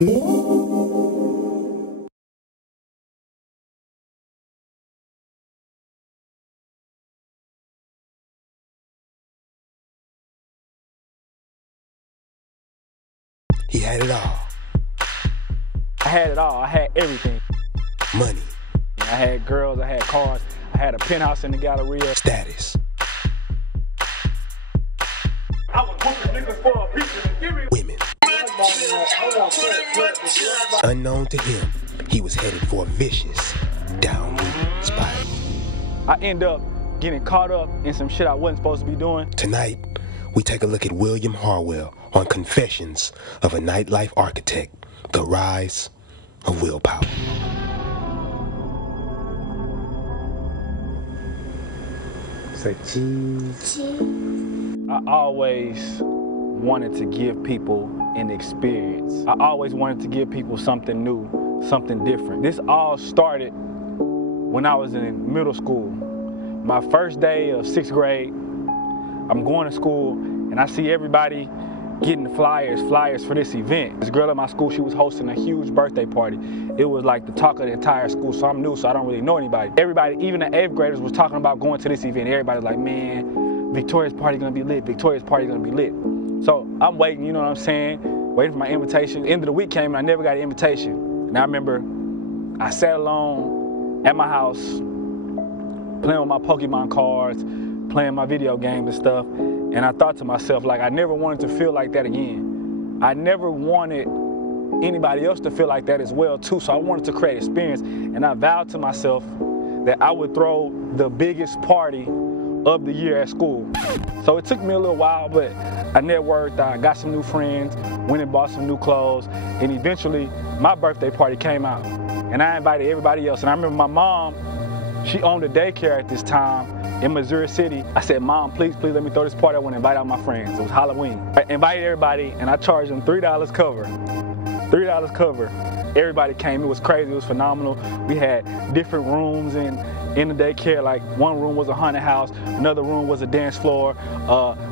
He had it all. I had it all. I had everything. Money. I had girls, I had cars, I had a penthouse in the Galleria. Status. I was whooping niggas for a pizza and give me Women. Unknown to him, he was headed for a vicious, downward spiral. I end up getting caught up in some shit I wasn't supposed to be doing. Tonight, we take a look at William Harwell on Confessions of a Nightlife Architect, The Rise of Willpower. Say cheese. I always wanted to give people an experience. I always wanted to give people something new, something different. This all started when I was in middle school. My first day of 6th grade, I'm going to school and I see everybody getting flyers for this event. This girl at my school, she was hosting a huge birthday party. It was like the talk of the entire school, so I'm new, so I don't really know anybody. Everybody, even the 8th graders, was talking about going to this event. Everybody's like, man, Victoria's party gonna be lit, Victoria's party gonna be lit. So I'm waiting, you know what I'm saying, waiting for my invitation. End of the week came and I never got an invitation. And I remember I sat alone at my house, playing with my Pokemon cards, playing my video games and stuff. And I thought to myself, like, I never wanted to feel like that again. I never wanted anybody else to feel like that as well, too. So I wanted to create experience. And I vowed to myself that I would throw the biggest party of the year at school. So it took me a little while, but I networked, I got some new friends, went and bought some new clothes, and eventually my birthday party came out. And I invited everybody else. And I remember my mom, she owned a daycare at this time in Missouri City. I said, Mom, please let me throw this party. I want to invite all my friends. It was Halloween. I invited everybody and I charged them $3 cover. $3 cover. Everybody came. It was crazy. It was phenomenal. We had different rooms in the daycare. Like one room was a haunted house. Another room was a dance floor.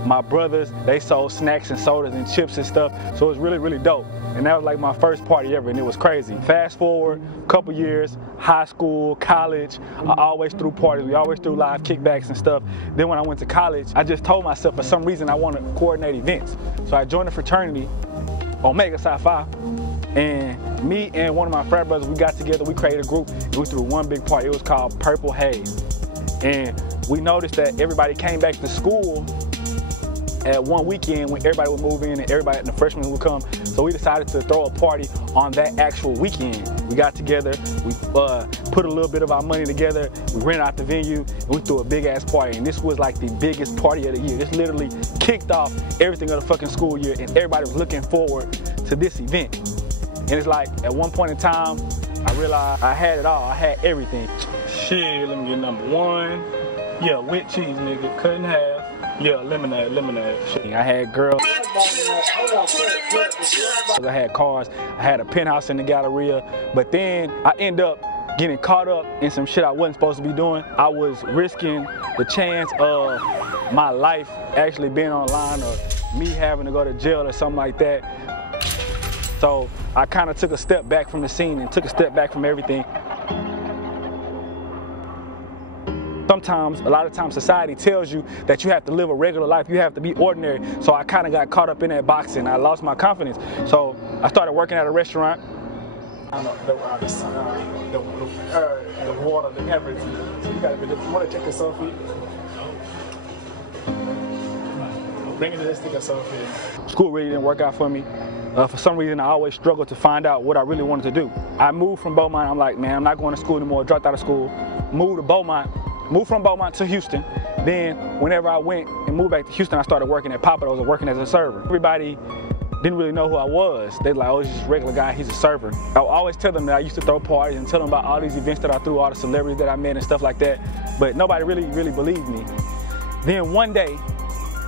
My brothers, they sold snacks and sodas and chips and stuff. So it was really, really dope. And that was like my first party ever, and it was crazy. Fast forward a couple years, high school, college, I always threw parties. We always threw live kickbacks and stuff. Then when I went to college, I just told myself for some reason I want to coordinate events. So I joined a fraternity, Omega Psi Phi, and me and one of my frat brothers, we got together, we created a group, and we threw one big party. It was called Purple Haze. And we noticed that everybody came back to school at one weekend when everybody would move in and everybody, the freshmen would come. So we decided to throw a party on that actual weekend. We got together, we put a little bit of our money together, we rented out the venue, and we threw a big ass party. And this was like the biggest party of the year. This literally kicked off everything of the fucking school year, and everybody was looking forward to this event. And it's like, at one point in time, I realized I had it all, I had everything. Shit, let me get number one. Yeah, with cheese, nigga, cut in half. Yeah, lemonade. Shit. I had girls. I had cars. I had a penthouse in the Galleria. But then I end up getting caught up in some shit I wasn't supposed to be doing. I was risking the chance of my life actually being online or me having to go to jail or something like that. So I kind of took a step back from the scene and took a step back from everything. Sometimes, a lot of times, society tells you that you have to live a regular life, you have to be ordinary. So I kind of got caught up in that box and I lost my confidence. So I started working at a restaurant. I know the water, the everything. So you want to take a selfie? Bring it to this, take a selfie. School really didn't work out for me. For some reason, I always struggled to find out what I really wanted to do. I moved from Beaumont. I'm like, man, I'm not going to school anymore. Dropped out of school. Moved to Beaumont. Moved from Beaumont to Houston. Then whenever I went and moved back to Houston, I started working at Pappadeaux and working as a server. Everybody didn't really know who I was. They're like, oh, he's just a regular guy, he's a server. I would always tell them that I used to throw parties and tell them about all these events that I threw, all the celebrities that I met and stuff like that. But nobody really believed me. Then one day,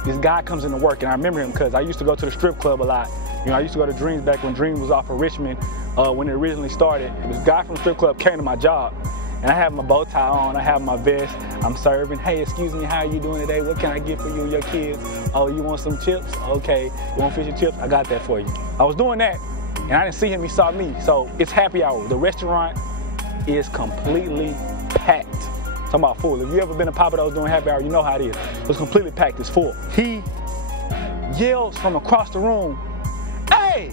this guy comes into work, and I remember him because I used to go to the strip club a lot. You know, I used to go to Dreams back when Dreams was off of Richmond when it originally started. This guy from the strip club came to my job. And I have my bow tie on, I have my vest, I'm serving. Hey, excuse me, how are you doing today? What can I get for you and your kids? Oh, you want some chips? Okay, you want fish and chips? I got that for you. I was doing that, And I didn't see him, he saw me. So it's happy hour. The restaurant is completely packed. Talking about full. If you ever been to Pappadeaux doing happy hour, you know how it is. It's completely packed, it's full. He yells from across the room, "Hey,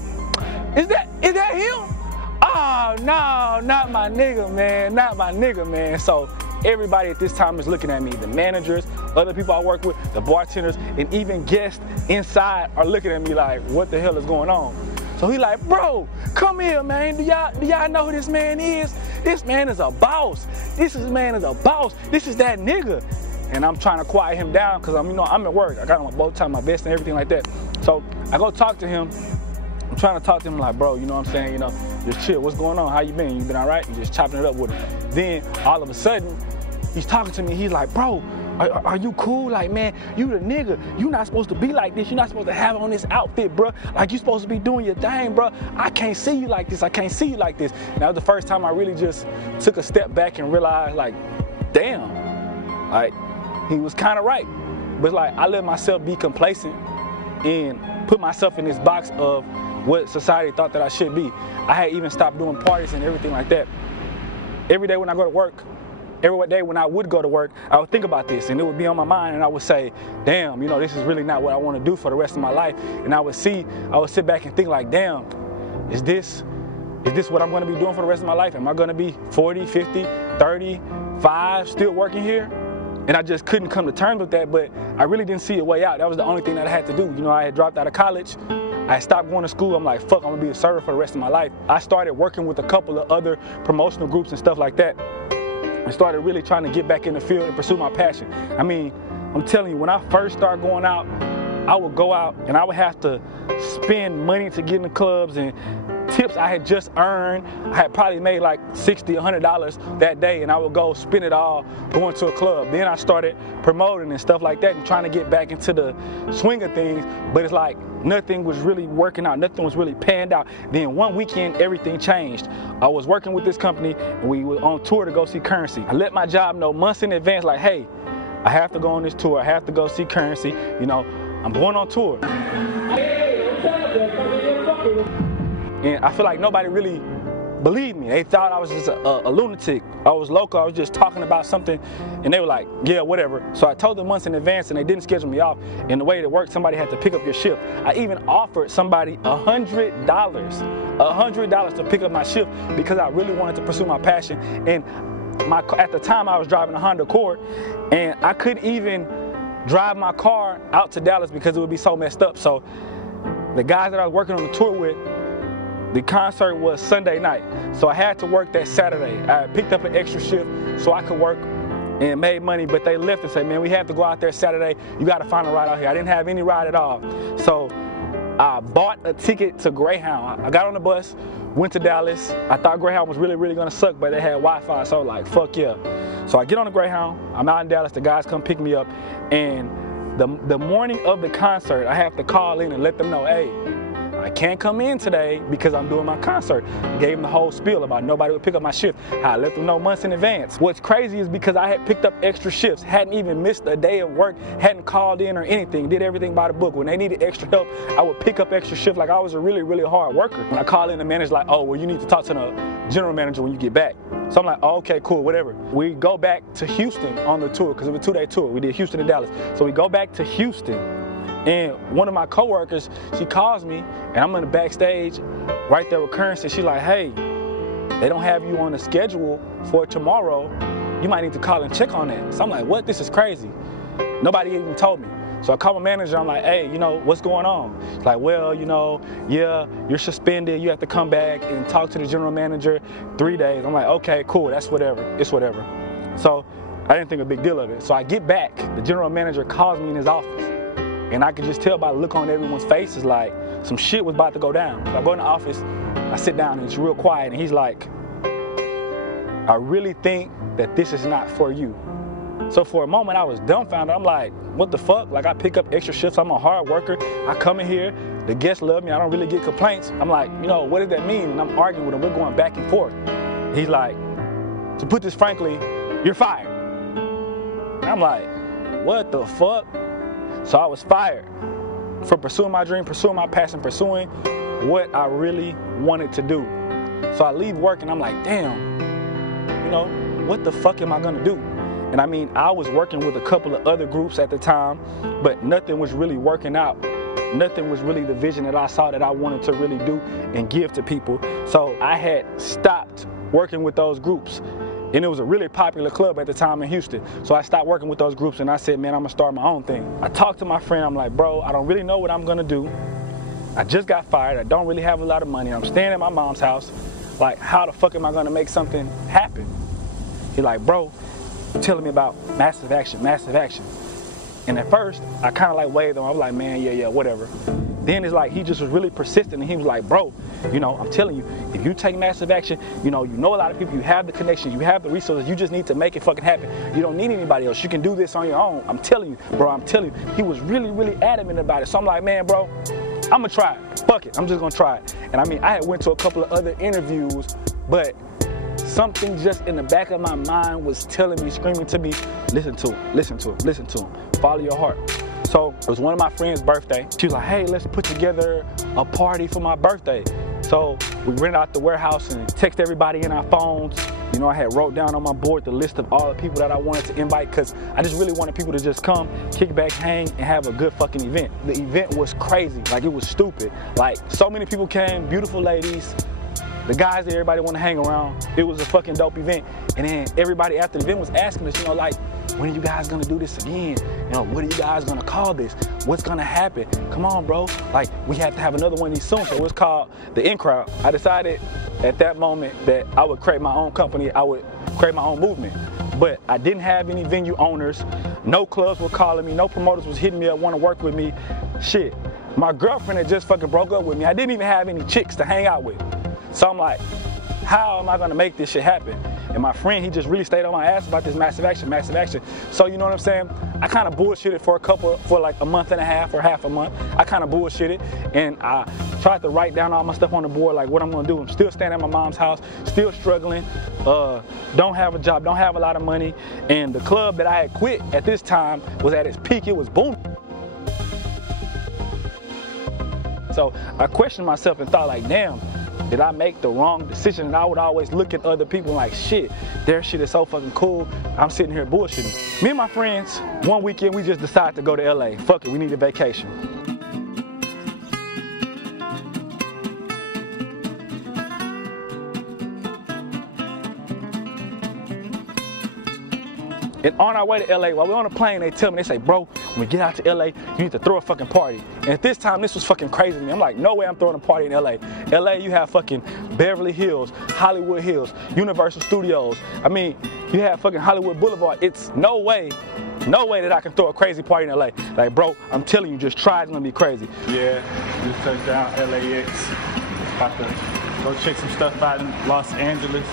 is that him? Oh, no, not my nigga, man, not my nigga, man." So everybody at this time is looking at me. The managers, other people I work with, the bartenders, and even guests inside are looking at me like, what the hell is going on? So he like, "Bro, come here, man. Do y'all know who this man is? This man is a boss. This man is a boss. This is that nigga." And I'm trying to quiet him down because I'm at work. I got on my bow tie, my vest and everything like that. So I go talk to him. I'm trying to talk to him like, "Bro, you know what I'm saying? You know, just chill. What's going on? How you been? You been all right?" And just chopping it up with him. Then all of a sudden, he's talking to me. He's like, "Bro, are you cool? Like, man, you the nigga. You not supposed to be like this. You're not supposed to have on this outfit, bro. Like, you supposed to be doing your thing, bro. I can't see you like this. I can't see you like this." And that was the first time I really just took a step back and realized, like, damn, like, he was kind of right. But like, I let myself be complacent and put myself in this box of what society thought that I should be. I had even stopped doing parties and everything like that. Every day when I go to work, every day when I would go to work, I would think about this and it would be on my mind and I would say, damn, you know, this is really not what I want to do for the rest of my life. And I would sit back and think like, damn, is this what I'm going to be doing for the rest of my life? Am I going to be 40, 50, 35 still working here? And I just couldn't come to terms with that, but I really didn't see a way out. That was the only thing that I had to do. You know, I had dropped out of college. I stopped going to school. I'm like, fuck, I'm gonna be a server for the rest of my life. I started working with a couple of other promotional groups and stuff like that. I started really trying to get back in the field and pursue my passion. I mean, I'm telling you, when I first started going out, I would go out and I would have to spend money to get in the clubs and tips I had just earned. I had probably made like $60, $100 that day, and I would go spend it all going to a club. Then I started promoting and stuff like that and trying to get back into the swing of things, but it's like nothing was really working out. Nothing was really panned out. Then one weekend, everything changed. I was working with this company and we were on tour to go see Currency. I let my job know months in advance, like, hey, I have to go on this tour. I have to go see Currency. You know, I'm going on tour. And I feel like nobody really believed me. They thought I was just a lunatic. I was local. I was just talking about something, and they were like, yeah, whatever. So I told them months in advance, and they didn't schedule me off. And the way it worked, somebody had to pick up your shift. I even offered somebody $100 to pick up my shift because I really wanted to pursue my passion. And at the time, I was driving a Honda Accord, and I couldn't even drive my car out to Dallas because it would be so messed up. So the guys that I was working on the tour with, the concert was Sunday night, so I had to work that Saturday. I picked up an extra shift so I could work and made money, but they left and said, man, we have to go out there Saturday. You got to find a ride out here. I didn't have any ride at all. So I bought a ticket to Greyhound. I got on the bus, went to Dallas. I thought Greyhound was really, really going to suck, but they had Wi-Fi, so I was like, fuck yeah. So I get on the Greyhound. I'm out in Dallas. The guys come pick me up, and the morning of the concert, I have to call in and let them know, hey, I can't come in today because I'm doing my concert. I gave them the whole spiel about nobody would pick up my shift. I let them know months in advance. What's crazy is because I had picked up extra shifts, hadn't even missed a day of work, hadn't called in or anything, did everything by the book. When they needed extra help, I would pick up extra shifts like I was a really, really hard worker. When I call in, the manager's like, oh, well, you need to talk to the general manager when you get back. So I'm like, oh, okay, cool, whatever. We go back to Houston on the tour because it was a 2-day tour. We did Houston and Dallas. So we go back to Houston. And one of my coworkers, she calls me, and I'm in the backstage right there with Currency. She's like, hey, they don't have you on the schedule for tomorrow. You might need to call and check on that. So I'm like, what? This is crazy. Nobody even told me. So I call my manager. I'm like, hey, you know, what's going on? She's like, well, you know, yeah, you're suspended. You have to come back and talk to the general manager 3 days. I'm like, okay, cool. That's whatever. It's whatever. So I didn't think a big deal of it. So I get back. The general manager calls me in his office. And I could just tell by the look on everyone's faces like some shit was about to go down. So I go in the office, I sit down, and it's real quiet, and he's like, I really think that this is not for you. So for a moment, I was dumbfounded. I'm like, what the fuck? Like, I pick up extra shifts. I'm a hard worker. I come in here. The guests love me. I don't really get complaints. I'm like, you know, what does that mean? And I'm arguing with him. We're going back and forth. He's like, to put this frankly, you're fired. And I'm like, what the fuck? So I was fired for pursuing my dream, pursuing my passion, pursuing what I really wanted to do. So I leave work and I'm like, damn, you know, what the fuck am I gonna do? And I mean, I was working with a couple of other groups at the time, but nothing was really working out. Nothing was really the vision that I saw that I wanted to really do and give to people. So I had stopped working with those groups. And it was a really popular club at the time in Houston. So I stopped working with those groups and I said, man, I'm gonna start my own thing. I talked to my friend, I'm like, bro, I don't really know what I'm gonna do. I just got fired, I don't really have a lot of money. I'm staying at my mom's house. Like, how the fuck am I gonna make something happen? He's like, bro, telling me about Massive Action, Massive Action. And at first, I kind of like waved him. I was like, man, yeah, whatever. Then it's like, he just was really persistent and he was like, bro, you know, I'm telling you, if you take Massive Action, you know a lot of people, you have the connections, you have the resources, you just need to make it fucking happen. You don't need anybody else. You can do this on your own. I'm telling you, bro, I'm telling you. He was really, really adamant about it. So I'm like, man, bro, I'm gonna try it. Fuck it, I'm just gonna try it. And I mean, I had went to a couple of other interviews, but something just in the back of my mind was telling me, screaming to me, listen to him, listen to him, listen to him, follow your heart. So it was one of my friend's birthday. She was like, hey, let's put together a party for my birthday. So we rented out the warehouse and texted everybody in our phones. You know, I had wrote down on my board the list of all the people that I wanted to invite because I just really wanted people to just come, kick back, hang, and have a good fucking event. The event was crazy, like it was stupid. Like so many people came, beautiful ladies, the guys that everybody want to hang around. It was a fucking dope event. And then everybody after the event was asking us, you know, like, when are you guys gonna do this again? You know, what are you guys gonna call this? What's gonna happen? Come on, bro. Like, we have to have another one of these soon. So it was called the In Crowd. I decided at that moment that I would create my own company. I would create my own movement. But I didn't have any venue owners. No clubs were calling me. No promoters was hitting me up, want to work with me. Shit. My girlfriend had just fucking broke up with me. I didn't even have any chicks to hang out with. So I'm like, how am I gonna make this shit happen? And my friend, he just really stayed on my ass about this Massive Action, Massive Action. So you know what I'm saying? I kind of bullshitted for like a month and a half or half a month. I kind of bullshitted and I tried to write down all my stuff on the board, like what I'm gonna do. I'm still staying at my mom's house, still struggling, don't have a job, don't have a lot of money. And the club that I had quit at this time was at its peak, it was booming. So I questioned myself and thought like, damn, did I make the wrong decision? And I would always look at other people like, shit, their shit is so fucking cool. I'm sitting here bullshitting. Me and my friends, one weekend, we just decided to go to LA. Fuck it, we need a vacation. And on our way to LA, while we're on the plane, they tell me, they say, bro, when we get out to LA, you need to throw a fucking party. And at this time, this was fucking crazy to me. I'm like, no way I'm throwing a party in LA. LA, you have fucking Beverly Hills, Hollywood Hills, Universal Studios. I mean, you have fucking Hollywood Boulevard. It's no way that I can throw a crazy party in LA. Like, bro, I'm telling you, just try, it's gonna be crazy. Yeah, just touched down LAX. About to go check some stuff out in Los Angeles.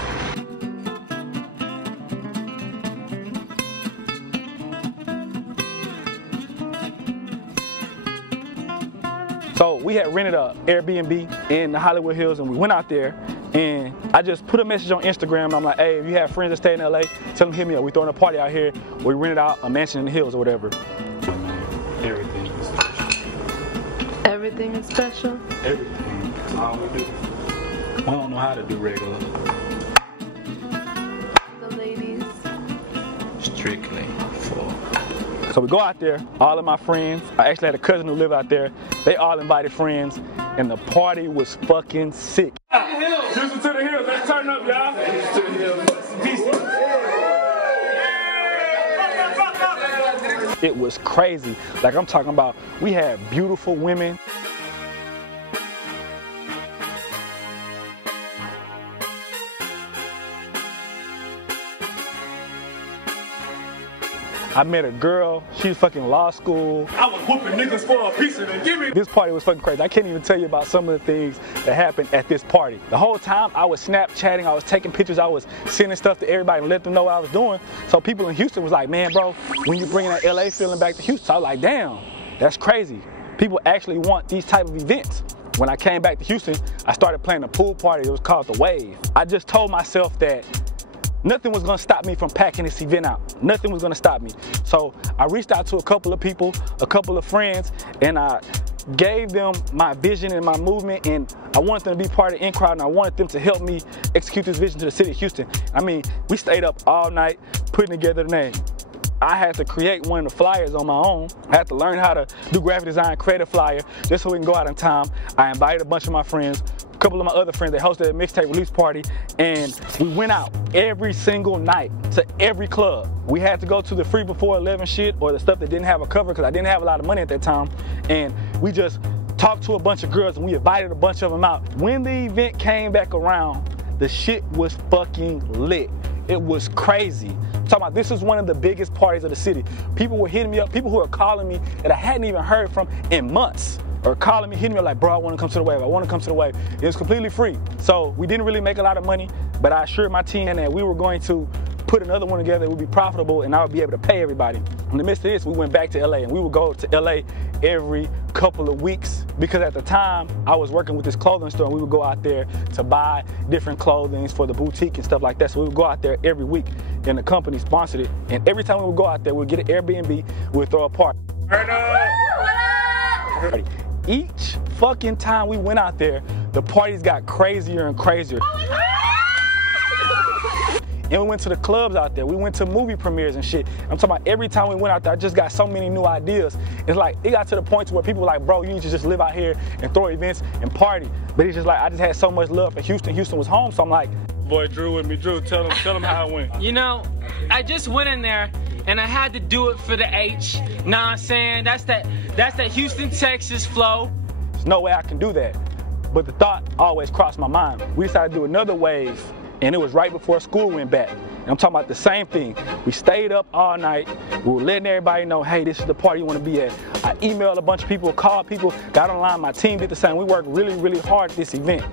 So we had rented an Airbnb in the Hollywood Hills and we went out there and I just put a message on Instagram. I'm like, hey, if you have friends that stay in LA, tell them hit me up. We throwing a party out here. We rented out a mansion in the hills or whatever. Everything is special. Everything is special? Everything. That's all we do. We don't know how to do regular. The ladies. Strictly for. So we go out there, all of my friends. I actually had a cousin who lived out there. They all invited friends, and the party was fucking sick. Houston to the hills, let's turn up, y'all. Houston to the hills. It was crazy. Like I'm talking about, we had beautiful women. I met a girl, she's fucking law school. I was whooping niggas for a piece of it. Give me. This party was fucking crazy. I can't even tell you about some of the things that happened at this party. The whole time I was Snapchatting, I was taking pictures, I was sending stuff to everybody and let them know what I was doing. So people in Houston was like, man, bro, when you bringing that LA feeling back to Houston, so I was like, damn, that's crazy. People actually want these type of events. When I came back to Houston, I started playing a pool party. It was called The Wave. I just told myself that nothing was gonna stop me from packing this event out. Nothing was gonna stop me. So I reached out to a couple of people, a couple of friends, and I gave them my vision and my movement, and I wanted them to be part of the in crowd, and I wanted them to help me execute this vision to the city of Houston. I mean, we stayed up all night putting together the name. I had to create one of the flyers on my own. I had to learn how to do graphic design, create a flyer, just so we can go out in time. I invited a bunch of my friends, a couple of my other friends. They hosted a mixtape release party, and we went out every single night to every club. We had to go to the free before 11 shit, or the stuff that didn't have a cover, because I didn't have a lot of money at that time. And we just talked to a bunch of girls, and we invited a bunch of them out. When the event came back around, the shit was fucking lit. It was crazy. I'm talking about, this is one of the biggest parties of the city. People were hitting me up, people who were calling me that I hadn't even heard from in months, or calling me, hitting me like, bro, I want to come to the wave, I want to come to the wave. It was completely free. So we didn't really make a lot of money, but I assured my team that we were going to put another one together that would be profitable, and I would be able to pay everybody. In the midst of this, we went back to LA, and we would go to LA every couple of weeks, because at the time I was working with this clothing store, and we would go out there to buy different clothing for the boutique and stuff like that. So we would go out there every week, and the company sponsored it. And every time we would go out there, we'd get an Airbnb, we would throw a party. Turn up! Each fucking time we went out there, the parties got crazier and crazier. And we went to the clubs out there. We went to movie premieres and shit. I'm talking about, every time we went out there, I just got so many new ideas. It's like, it got to the point where people were like, bro, you need to just live out here and throw events and party. But it's just like, I just had so much love for Houston. Houston was home, so I'm like, Boy, Drew with me. Drew, tell him how it went. You know, I just went in there and I had to do it for the H. Know what I'm saying? That's that Houston, Texas flow. There's no way I can do that. But the thought always crossed my mind. We decided to do another wave, and it was right before school went back. And I'm talking about the same thing. We stayed up all night. We were letting everybody know, hey, this is the party you want to be at. I emailed a bunch of people, called people, got online. My team did the same. We worked really, really hard at this event.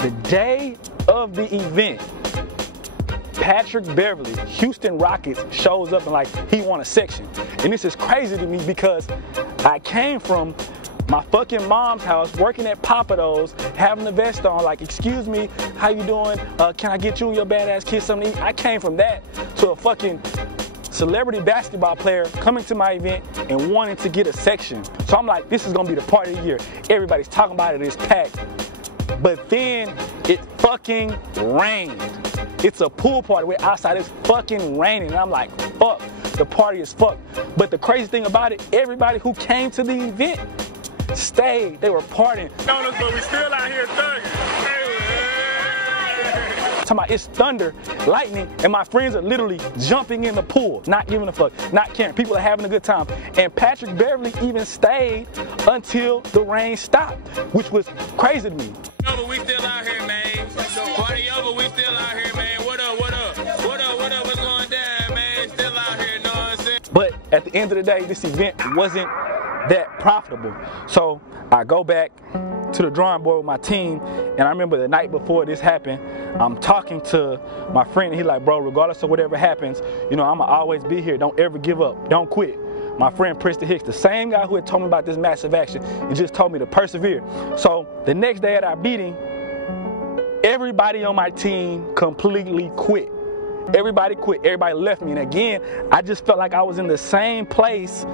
The day of the event, Patrick Beverly, Houston Rockets, shows up and like, he won a section. And this is crazy to me because I came from my fucking mom's house, working at Pappadeaux, having the vest on, like, excuse me, how you doing? Can I get you and your badass kid something to eat? I came from that to a fucking celebrity basketball player coming to my event and wanting to get a section. So I'm like, this is gonna be the party of the year. Everybody's talking about it, it's packed. But then it fucking rained. It's a pool party, we're outside, it's fucking raining. And I'm like, fuck, the party is fucked. But the crazy thing about it, everybody who came to the event stayed, they were partying. No, but we still out here thugging. Talking about, it's thunder, lightning, and my friends are literally jumping in the pool, not giving a fuck, not caring. People are having a good time. And Patrick Beverly even stayed until the rain stopped, which was crazy to me. No, but we still out here, man. Party over, we still out here, man. What up, what up? What up, what up? What's going down, man? Still out here, know what I'm saying? But at the end of the day, this event wasn't that profitable. So I go back to the drawing board with my team, and I remember the night before this happened, I'm talking to my friend, and he's like, bro, regardless of whatever happens, you know, I'ma always be here. Don't ever give up. Don't quit. My friend Preston Hicks, the same guy who had told me about this massive action, and just told me to persevere. So the next day at our meeting, everybody on my team completely quit. Everybody quit. Everybody left me. And again, I just felt like I was in the same place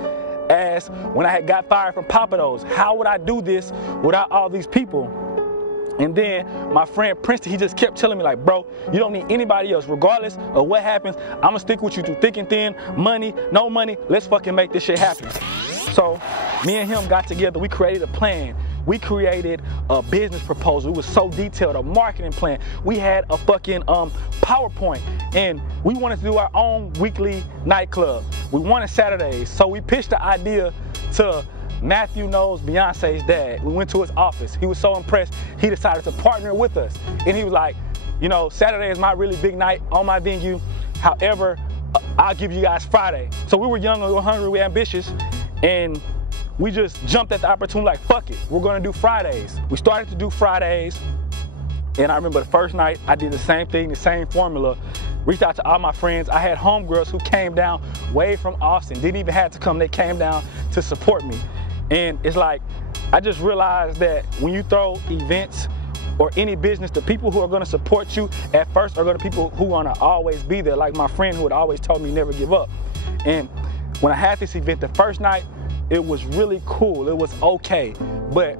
as when I had got fired from Pappadeaux. How would I do this without all these people? And then my friend Princeton, he just kept telling me like, bro, you don't need anybody else. Regardless of what happens, I'm gonna stick with you through thick and thin, money, no money, let's fucking make this shit happen. So me and him got together, we created a plan. We created a business proposal. It was so detailed, a marketing plan. We had a fucking PowerPoint, and we wanted to do our own weekly nightclub. We wanted Saturdays, so we pitched the idea to Matthew knows Beyonce's dad. We went to his office. He was so impressed, he decided to partner with us. And he was like, you know, Saturday is my really big night on my venue. However, I'll give you guys Friday. So we were young, we were hungry, we were ambitious, and we just jumped at the opportunity like, fuck it, we're gonna do Fridays. We started to do Fridays, and I remember the first night, I did the same thing, the same formula. Reached out to all my friends. I had homegirls who came down way from Austin, didn't even have to come, they came down to support me. And it's like, I just realized that when you throw events or any business, the people who are gonna support you at first are gonna be people who wanna always be there, like my friend who had always told me never give up. And when I had this event, the first night, it was really cool. It was okay. But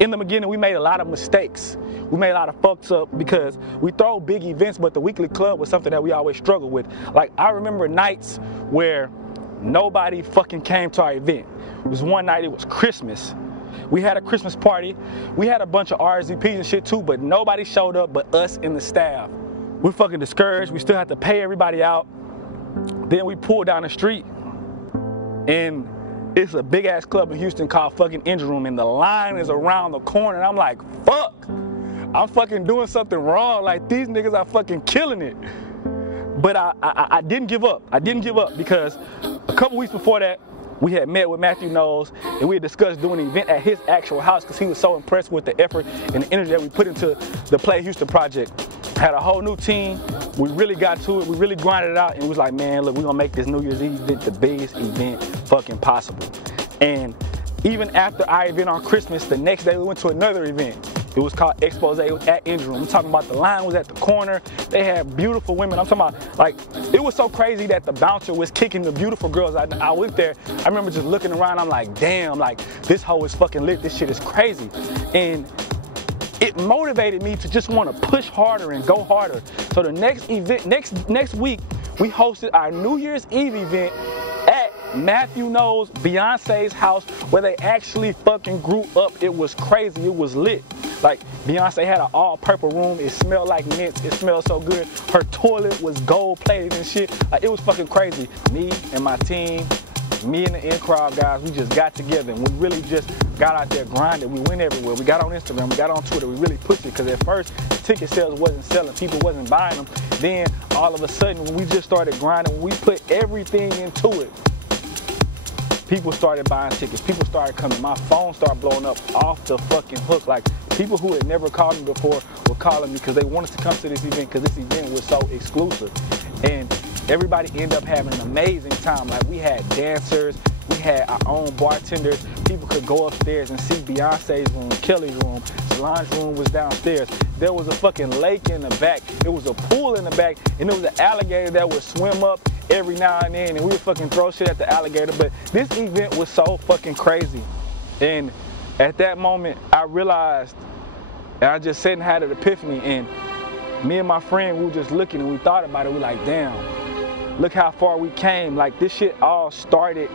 in the beginning, we made a lot of mistakes. We made a lot of fucks up because we throw big events, but the weekly club was something that we always struggled with. Like, I remember nights where nobody fucking came to our event. It was one night, it was Christmas. We had a Christmas party. We had a bunch of RSVPs and shit too, but nobody showed up but us and the staff. We're fucking discouraged. We still had to pay everybody out. Then we pulled down the street, and it's a big ass club in Houston called fucking Engine Room, and the line is around the corner, and I'm like, fuck. I'm fucking doing something wrong. Like, these niggas are fucking killing it. But I didn't give up. I didn't give up because a couple weeks before that, we had met with Matthew Knowles, and we had discussed doing an event at his actual house because he was so impressed with the effort and the energy that we put into the Play Houston project. Had a whole new team. We really got to it. We really grinded it out, and it was like, man, look, we're gonna make this New Year's Eve event the biggest event fucking possible. And even after our event on Christmas, the next day we went to another event. It was called Expose. It was at Engine Room. I'm talking about the line was at the corner. They had beautiful women. I'm talking about, like, it was so crazy that the bouncer was kicking the beautiful girls. I went there. I remember just looking around. I'm like, damn, like, this hoe is fucking lit. This shit is crazy. And it motivated me to just want to push harder and go harder. So the next event, next week, we hosted our New Year's Eve event at Matthew Knowles, Beyonce's house, where they actually fucking grew up. It was crazy. It was lit. Like, Beyonce had an all-purple room. It smelled like mints. It smelled so good. Her toilet was gold-plated and shit. Like, it was fucking crazy. Me and my team, me and the in-crowd guys, we just got together and we really just got out there grinding. We went everywhere. We got on Instagram. We got on Twitter. We really pushed it because at first, ticket sales wasn't selling. People wasn't buying them. Then, all of a sudden, when we just started grinding, when we put everything into it, people started buying tickets. People started coming. My phone started blowing up off the fucking hook. Like, people who had never called me before were calling me because they wanted to come to this event because this event was so exclusive. And everybody ended up having an amazing time. Like, we had dancers. We had our own bartenders. People could go upstairs and see Beyonce's room, Kelly's room. Solange's room was downstairs. There was a fucking lake in the back. It was a pool in the back. And there was an alligator that would swim up every now and then. And we would fucking throw shit at the alligator. But this event was so fucking crazy. And at that moment, I realized, and I just sat and had an epiphany. And me and my friend, we were just looking and we thought about it. We like, damn, look how far we came. Like, this shit all started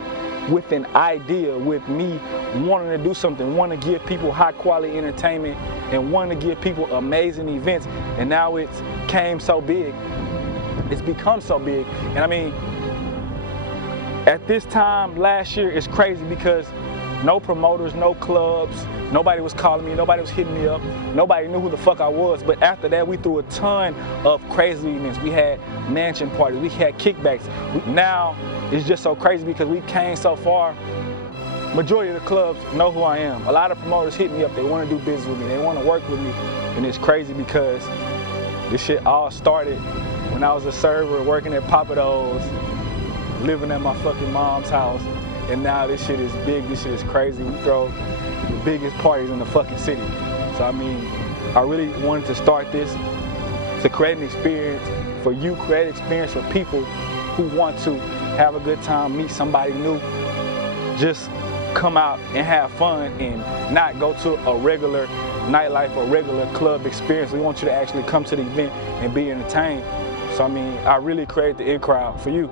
with an idea, with me wanting to do something, wanting to give people high quality entertainment and wanting to give people amazing events. And now it's came so big. It's become so big. And I mean, at this time last year, it's crazy because no promoters, no clubs, nobody was calling me, nobody was hitting me up, nobody knew who the fuck I was. But after that, we threw a ton of crazy events. We had mansion parties, we had kickbacks. Now, it's just so crazy because we came so far. Majority of the clubs know who I am. A lot of promoters hit me up, they want to do business with me, they want to work with me. And it's crazy because this shit all started when I was a server working at Pappadeaux, living at my fucking mom's house. And now this shit is big, this shit is crazy. We throw the biggest parties in the fucking city. So I mean, I really wanted to start this to create an experience for you, create an experience for people who want to have a good time, meet somebody new, just come out and have fun and not go to a regular nightlife or regular club experience. We want you to actually come to the event and be entertained. So I mean, I really created the in-crowd for you.